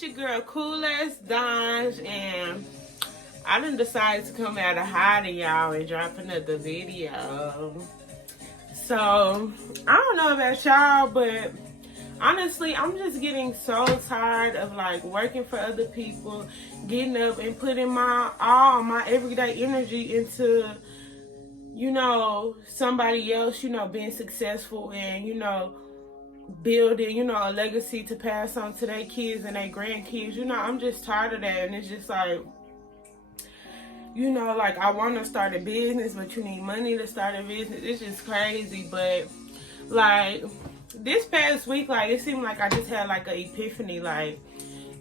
it's your girl Cool Ass Donj, and I done decided to come out of hiding, y'all, and drop another video. So I don't know about y'all, but honestly, I'm just getting so tired of like working for other people, getting up and putting all my everyday energy into, you know, somebody else, you know, being successful and, you know, building, you know, a legacy to pass on to their kids and their grandkids. You know, I'm just tired of that. And it's just like, you know, like I want to start a business, but you need money to start a business. It's just crazy. But like this past week, like it seemed like I just had like an epiphany. Like,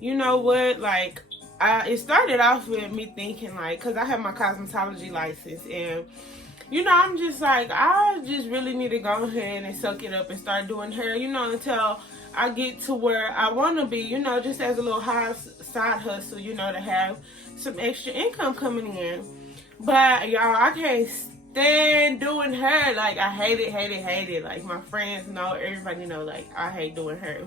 you know what, like it started off with me thinking like, because I have my cosmetology license, and you know, I'm just like, I just really need to go ahead and suck it up and start doing hair, you know, until I get to where I want to be, you know, just as a little side hustle, you know, to have some extra income coming in. But y'all, I can't stand doing hair. Like, I hate it. Like, my friends know, everybody know, like, I hate doing hair.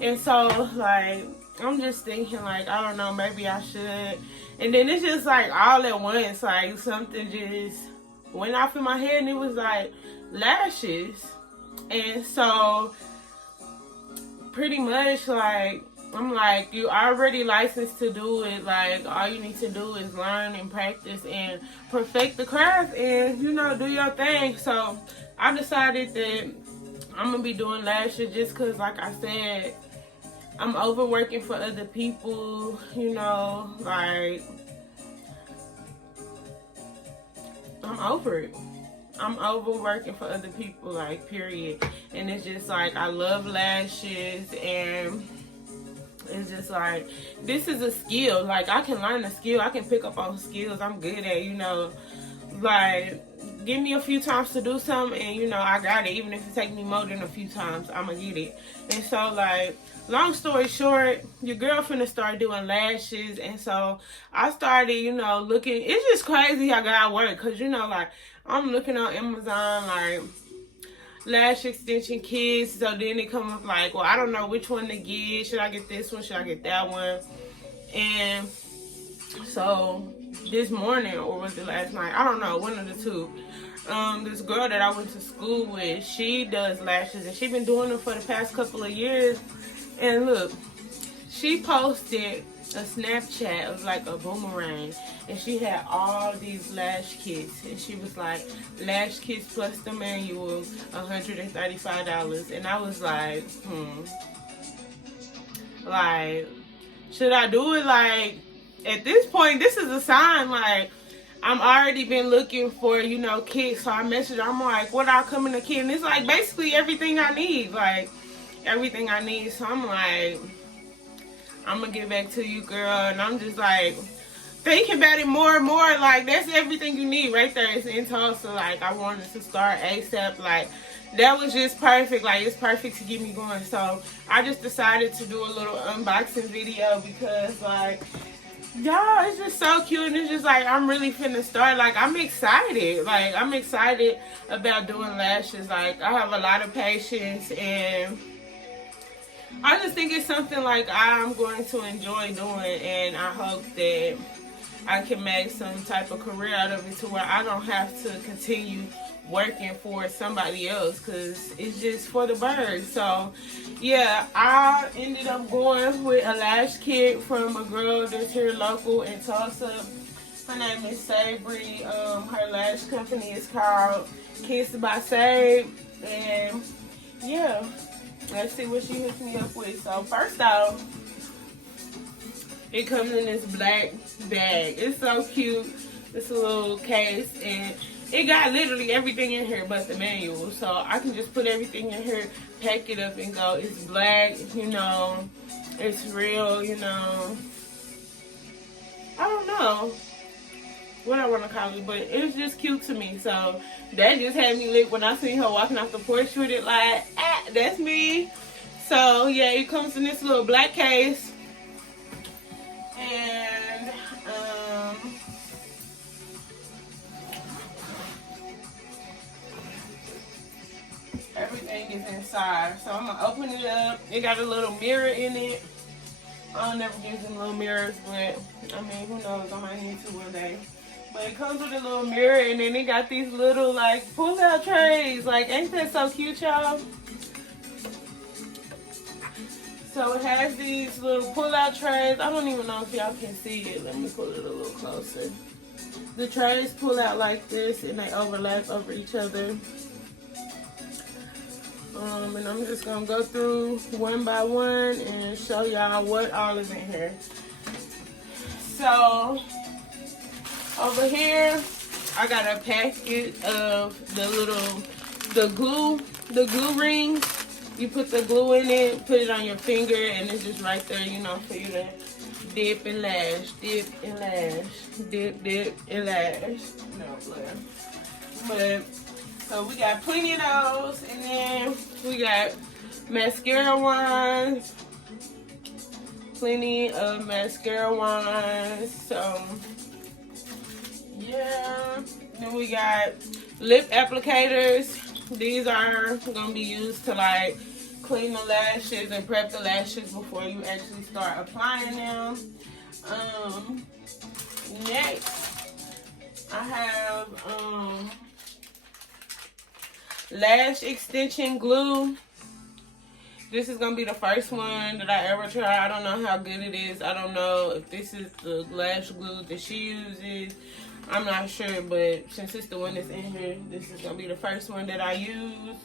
And so, like, I'm just thinking, like, I don't know, maybe I should. And then it's just like all at once, like something just went off in my head, and it was like lashes. And so pretty much like I'm like, you already licensed to do it, like all you need to do is learn and practice and perfect the craft and, you know, do your thing. So I decided that I'm gonna be doing lashes just because, like I said, I'm overworking for other people, you know, like I'm over it. I'm overworking for other people, like, period. And it's just like, I love lashes, and it's just like, this is a skill. Like, I can learn a skill. I can pick up on skills I'm good at, you know. Like, give me a few times to do something, and, you know, I got it. Even if it takes me more than a few times, I'm going to get it. And so, like, long story short, your girl finna start doing lashes. And so I started, you know, looking. It's just crazy how God work, because, you know, like, I'm looking on Amazon, like, lash extension kits. So then it come up like, well, I don't know which one to get. Should I get this one? Should I get that one? And so this morning, or was it last night? I don't know, one of the two. This girl that I went to school with, she does lashes, and she's been doing them for the past couple of years. And look, she posted a Snapchat of like a boomerang, and she had all these lash kits, and she was like, lash kits plus the manual, $135. And I was like, like, should I do it? Like, at this point, this is a sign. Like, I'm already been looking for, you know, kits. So I messaged her. I'm like, what I come in a kit? And it's like basically everything I need. Like, everything I need. So I'm like, I'm gonna get back to you, girl. And I'm just like thinking about it more and more. Like, that's everything you need right there. It's in Tulsa. Like, I wanted to start ASAP. Like, that was just perfect. Like, it's perfect to get me going. So I just decided to do a little unboxing video because, like, y'all, it's just so cute. And it's just like, I'm really finna start. Like, I'm excited. Like, I'm excited about doing lashes. Like, I have a lot of patience, and I just think it's something like I'm going to enjoy doing, and I hope that I can make some type of career out of it to where I don't have to continue working for somebody else, because it's just for the birds. So yeah, I ended up going with a lash kit from a girl that's here local in Tulsa. Her name is SeBriella. Her lash company is called KissedbySabe, and yeah, let's see what she hooks me up with. So first off, it comes in this black bag. It's so cute. It's a little case, and it got literally everything in here but the manual. So I can just put everything in here, pack it up, and go. It's black, you know. It's real, you know. I don't know what I want to call it, but it's just cute to me. So that just had me lit when I seen her walking off the porch with it, like, ah, that's me. So yeah, it comes in this little black case, and everything is inside. So I'm gonna open it up. It got a little mirror in it. I'll never get them little mirrors, but I mean, who knows? I might need to one day. But it comes with a little mirror, and then it got these little like pull-out trays. Like, ain't that so cute, y'all? So it has these little pull-out trays. I don't even know if y'all can see it. Let me pull it a little closer. The trays pull out like this, and they overlap over each other. And I'm just gonna go through one by one and show y'all what all is in here. So over here, I got a packet of the glue rings. You put the glue in it, put it on your finger, and it's just right there, you know, for you to dip and lash, dip and lash, dip, dip and lash. No, but so we got plenty of those, and then we got mascara wands, plenty of mascara wands. So yeah, then we got lip applicators. These are gonna be used to like clean the lashes and prep the lashes before you actually start applying them. Next, I have lash extension glue. This is gonna be the first one that I ever try. I don't know how good it is. I don't know if this is the lash glue that she uses. I'm not sure, but since it's the one that's in here, this is gonna be the first one that I use.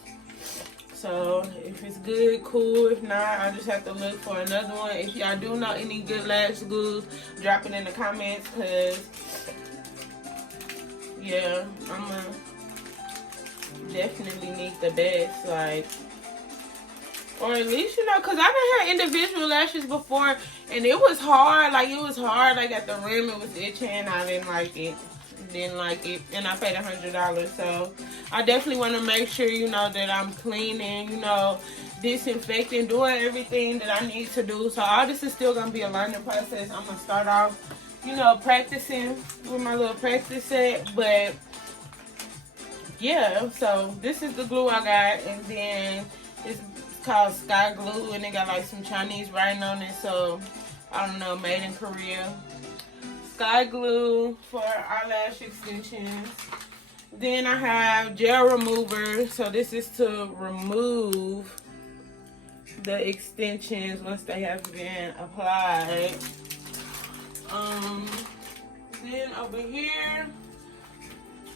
So if it's good, cool. If not, I just have to look for another one. If y'all do know any good lash glues, drop it in the comments, cause yeah, I'm gonna definitely need the best, like, or at least, you know, cause I done had individual lashes before, and it was hard. Like, it was hard. Like at the rim, it was itching. I didn't like it. And I paid $100. So I definitely want to make sure, you know, that I'm cleaning, you know, disinfecting, doing everything that I need to do. So all this is still gonna be a learning process. I'm gonna start off, you know, practicing with my little practice set, but yeah. So this is the glue I got, and then it's called Sky Glue, and it got like some Chinese writing on it. So I don't know, made in Korea. Sky Glue for eyelash extensions. Then I have gel remover. So this is to remove the extensions once they have been applied. Then over here,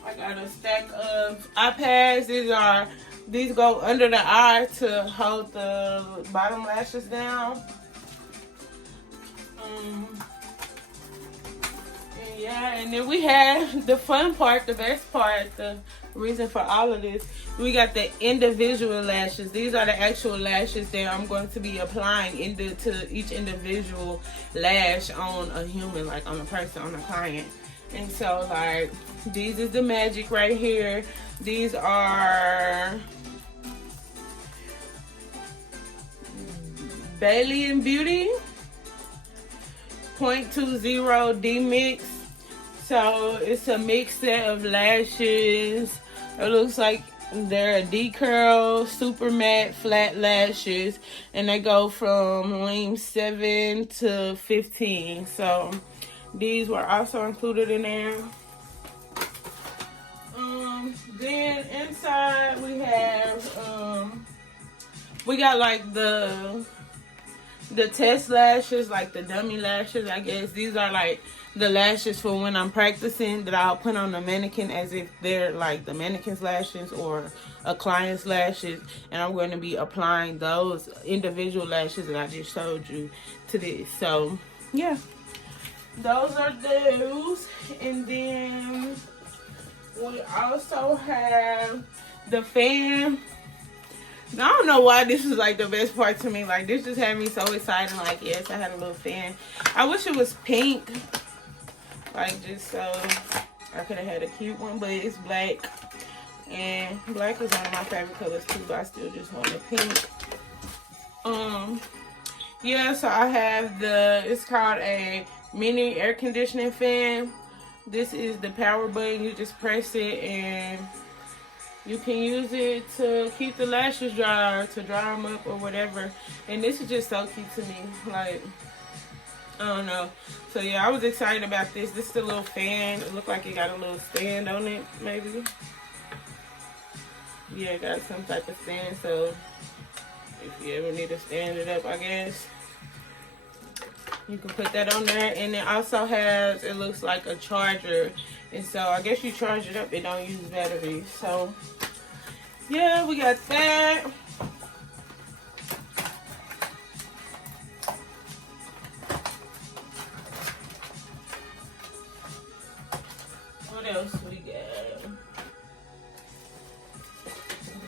I got a stack of eye pads. These go under the eye to hold the bottom lashes down. Yeah, and then we have the fun part, the best part, the reason for all of this. We got the individual lashes. These are the actual lashes that I'm going to be applying to each individual lash on a human, like on a person, on a client. And so, like, these is the magic right here. These are Bailey and Beauty 0.20 D mix. So it's a mix set of lashes. It looks like they're a D-curl, super matte, flat lashes, and they go from length 7 to 15. So these were also included in there. Then inside we have we got like the test lashes, like the dummy lashes, I guess. These are like the lashes for when I'm practicing that I'll put on the mannequin as if they're like the mannequin's lashes or a client's lashes, and I'm going to be applying those individual lashes that I just showed you to this. So yeah, those are those. And then we also have the fan. I don't know why this is like the best part to me. Like, this just had me so excited. Like, yes, I had a little fan. I wish it was pink. Like, just so I could have had a cute one, but it's black. And black is one of my favorite colors too, but I still just want a pink. Yeah, so I have it's called a mini air conditioning fan. This is the power button. You just press it and you can use it to keep the lashes dry or to dry them up or whatever. And this is just so cute to me. Like, I don't know. So yeah, I was excited about this. This is a little fan. It looked like it got a little stand on it, maybe. Yeah, it got some type of stand. So if you ever need to stand it up, I guess you can put that on there. And it also has, it looks like a charger. And so I guess you charge it up, it don't use batteries. So yeah, we got that. What else we got?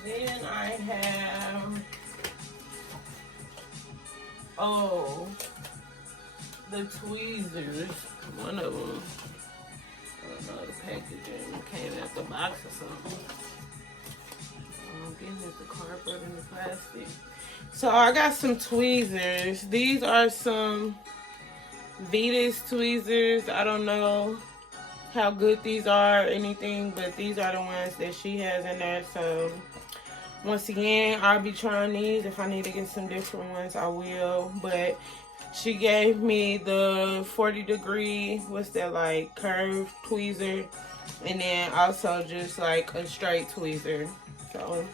Then I have, oh, the tweezers. One of them, I don't know, the packaging came out the box or something. Oh, goodness, the cardboard and the plastic. So I got some tweezers. These are some Venus tweezers. I don't know how good these are or anything, but these are the ones that she has in there. So once again, I'll be trying these. If I need to get some different ones, I will. But she gave me the 40-degree, what's that, like, curved tweezer, and then also just like a straight tweezer. So,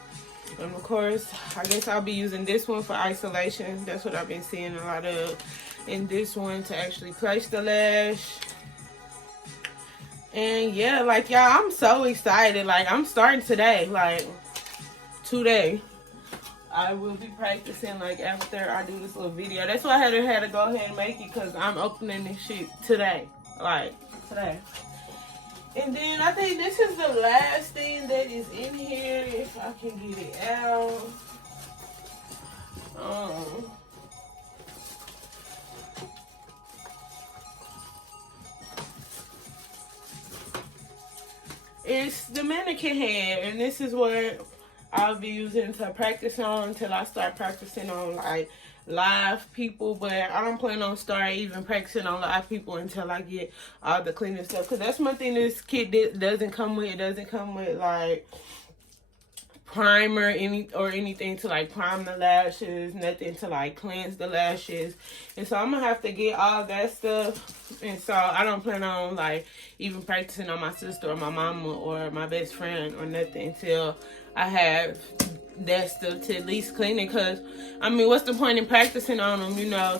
and of course, I guess I'll be using this one for isolation. That's what I've been seeing a lot of. And this one to actually place the lash. And yeah, like, y'all, I'm so excited. Like, I'm starting today, like today. I will be practicing like after I do this little video. That's why I had to go ahead and make it, because I'm opening this shit today. Like, today. And then I think this is the last thing that is in here, if I can get it out. It's the mannequin hand, and this is what I'll be using to practice on until I start practicing on like live people. But I don't plan on starting even practicing on live people until I get all the cleaning stuff, because that's one thing this kit doesn't come with. It doesn't come with like primer or anything to like prime the lashes, nothing to like cleanse the lashes. And so I'm gonna have to get all that stuff. And so I don't plan on like even practicing on my sister or my mama or my best friend or nothing until I have that stuff to at least clean it. Because I mean, what's the point in practicing on them, you know,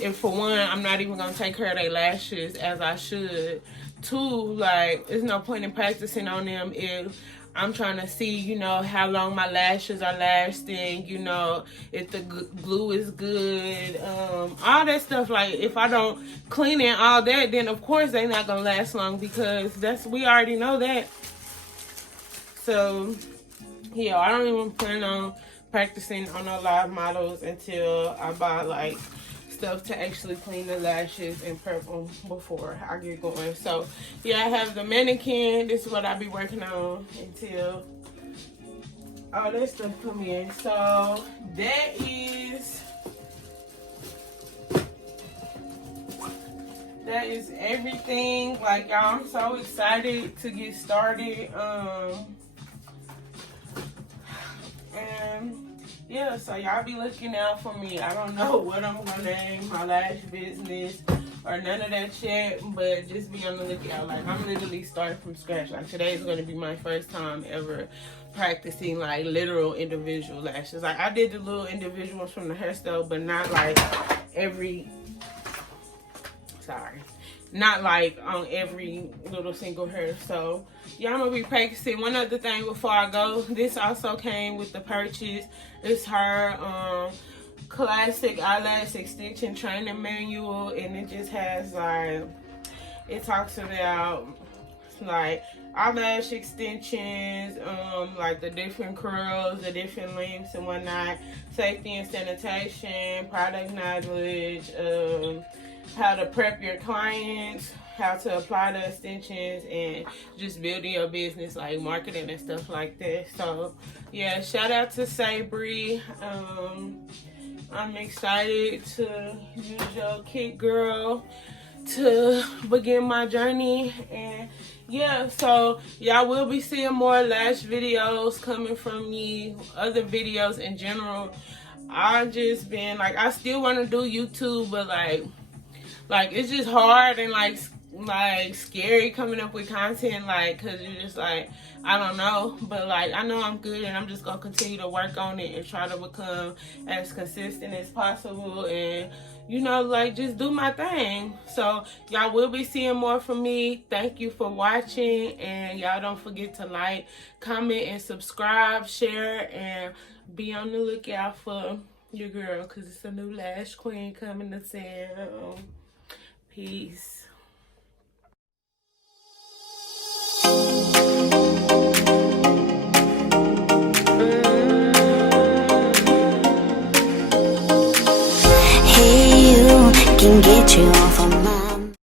if for one I'm not even gonna take care of their lashes as I should. Two, like, there's no point in practicing on them if I'm trying to see, you know, how long my lashes are lasting, you know, if the glue is good, all that stuff. Like, if I don't clean it, all that, then of course they're not gonna last long, because we already know that. So yeah, I don't even plan on practicing on no live models until I buy like stuff to actually clean the lashes and prep them before I get going. So yeah, I have the mannequin. This is what I'll be working on until all that stuff come in. So that is everything. Like, y'all, I'm so excited to get started. And yeah, so y'all be looking out for me. I don't know what I'm gonna name my lash business or none of that shit, but just be on the lookout. Like, I'm literally starting from scratch. Like, today is gonna be my first time ever practicing like literal individual lashes. Like, I did the little individuals from the hairstyle, but not like not like on every little single hair. So yeah, I'm gonna be practicing. One other thing before I go, this also came with the purchase. It's her classic eyelash extension training manual, and it just has like, it talks about like eyelash extensions, like the different curls, the different lengths and whatnot, safety and sanitation, product knowledge, how to prep your clients, how to apply the extensions, and just building your business, like marketing and stuff like that. So yeah, shout out to SeBriella. I'm excited to use your kit, girl, to begin my journey. And yeah, so y'all will be seeing more lash videos coming from me, other videos in general. I've just been like, I still want to do YouTube, but like, like, it's just hard and like scary coming up with content, like, because you're just like, I don't know, but like, I know I'm good, and I'm just gonna continue to work on it and try to become as consistent as possible, and you know, like, just do my thing. So y'all will be seeing more from me. Thank you for watching, and y'all don't forget to like, comment, and subscribe, share, and be on the lookout for your girl, because it's a new lash queen coming to town. Peace. Hey, you can get you off